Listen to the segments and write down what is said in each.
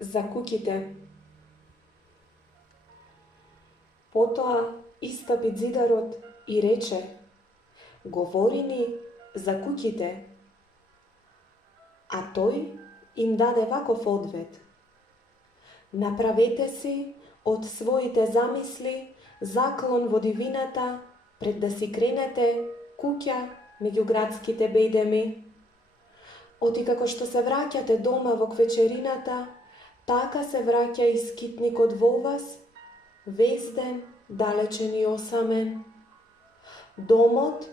за куќите. Потоа истапи ѕидарот и рече: говори ни за куќите. А тој им даде ваков одвет: направете си од своите замисли заклон во дивината пред да си кренете куќа меѓу градските бедеми. Оти како што се враќате дома во квечерината, така се враќа и скитникот во вас, везден, далечен и осамен. Домот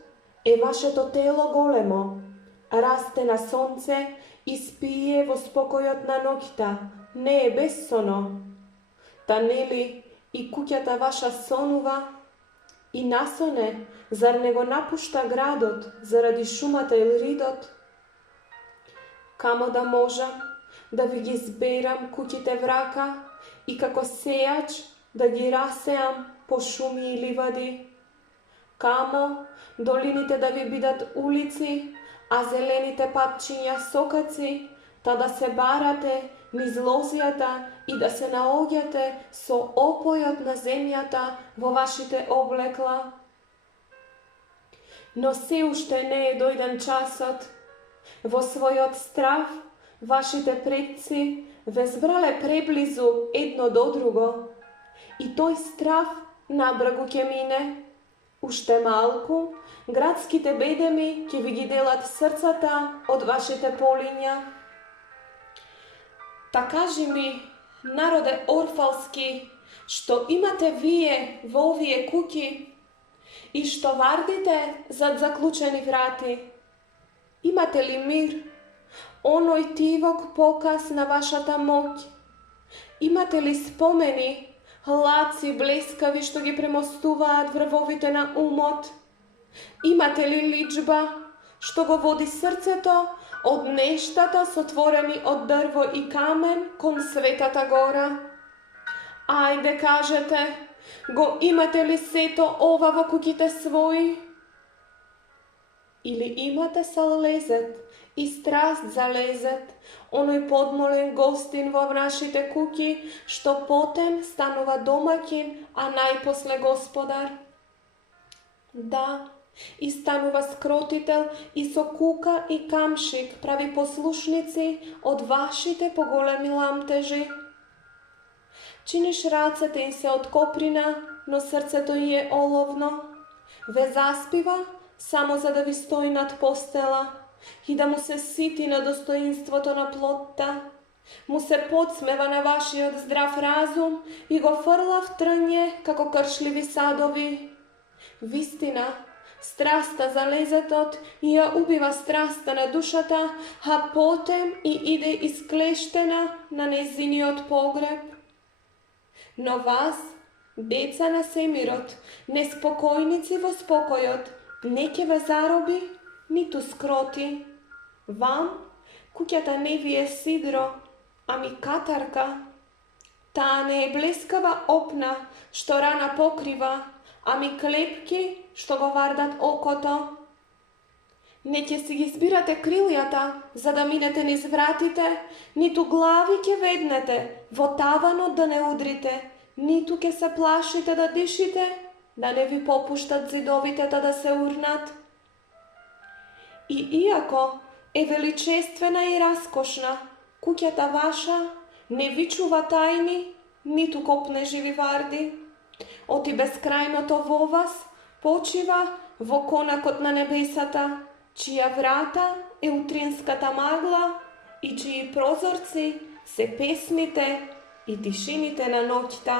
е вашето тело големо, расте на сонце и спие во спокојот на ноќта, не е безсоно. Та нели и куќата ваша сонува? И насоне, зар не го напушта градот заради шумата или ридот? Камо да можам да ви ги зберам куќите врака и како сејач да ги расеам по шуми и ливади? Камо долините да ви бидат улици, а зелените патчиња сокаци, та да се барате низ лозјата и да се наоѓате со опојот на земјата во вашите облекла? Но се уште не е дојден часот. Во својот страв вашите предци ве збрале преблизу едно до друго. И тој страв набрагу ќе мине. Уште малку, градските бедеми ќе ви ги делат срцата од вашите полиња. Та кажи ми, народе орфалски, што имате вие во овие куќи и што вардите зад заклучени врати? Имате ли мир, оној тивок показ на вашата моќ? Имате ли спомени, лаци блескави што ги премостуваат врвовите на умот? Имате ли личба што го води срцето од нештата сотворени од дрво и камен кон светата гора? Ајде кажете, го имате ли сето ова во куќите своји? Или имате саллезет и страст за лезет, оној подмолен гостин во нашите куќи, што потем станува домаќин, а најпосле господар? Да, и станува скротител и со кука и камшик прави послушници од вашите поголеми ламтежи. Чиниш рацете им се од коприна, но срцето ѝ е оловно. Ве заспива само за да ви стои над постела и да му се сити на достоинството на плотта. Му се подсмева на вашиот здрав разум и го фрла в трње како кршливи садови. Вистина, страста за лезетот ја убива страста на душата, а потем и иде исклештена на незиниот погреб. Но вас, деца на семирот, неспокојници во спокојот, не ќе ве зароби, ниту скроти. Вам, куќата не ви е сидро, ами катарка. Таа не е блескава опна, што рана покрива, ами клепки, што го вардат окото. Не ќе си ги збирате крилјата, за да минете низ вратите, ниту глави ќе веднете, во таванот да не удрите, ниту ќе се плашите да дишите, да не ви попуштат зидовите да се урнат. И иако е величествена и раскошна, куќата ваша не вичува тајни, ниту копне живи варди. Оти безкрајното во вас почива во конакот на небесата, чија врата е утринската магла и чии прозорци се песните и тишините на ноќта.